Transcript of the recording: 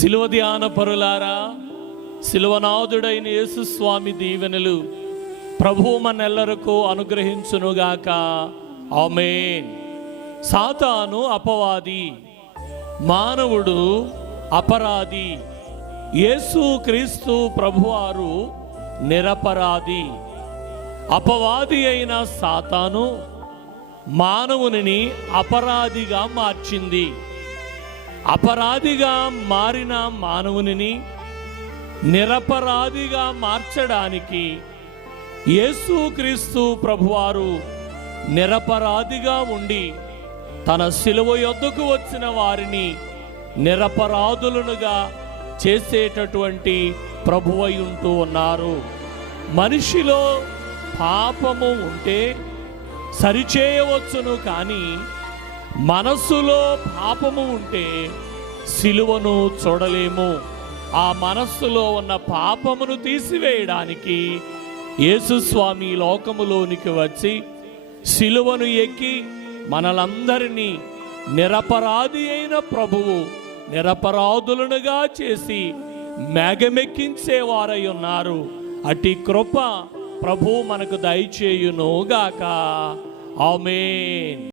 శిలువ ధ్యాన పరులారా, శిలువనాథుడైన యేసుస్వామి దీవెనలు ప్రభువు మనెల్లరకు అనుగ్రహించునుగాక. ఆమేన్. సాతాను అపవాది, మానవుడు అపరాధి, యేసు క్రీస్తు ప్రభువారు నిరపరాధి. అపవాది అయిన సాతాను మానవుని అపరాధిగా మార్చింది. అపరాధిగా మారిన మానవుని నిరపరాధిగా మార్చడానికి యేసుక్రీస్తు ప్రభువారు నిరపరాధిగా ఉండి తన శిలువ యొద్దకు వచ్చిన వారిని నిరపరాధులనుగా చేసేటటువంటి ప్రభువై ఉంటూ ఉన్నారు. మనిషిలో పాపము ఉంటే సరిచేయవచ్చును, కానీ మనస్సులో పాపము ఉంటే సిలువను చూడలేము. ఆ మనస్సులో ఉన్న పాపమును తీసివేయడానికి యేసుస్వామి లోకములోనికి వచ్చి సిలువను ఎక్కి మనలందరినీ నిరపరాధి అయిన ప్రభువు నిరపరాధులనుగా చేసి మేఘమెక్కించేవారై ఉన్నారు. అట్టి కృప ప్రభువు మనకు దయచేయునుగాక. ఆమేన్.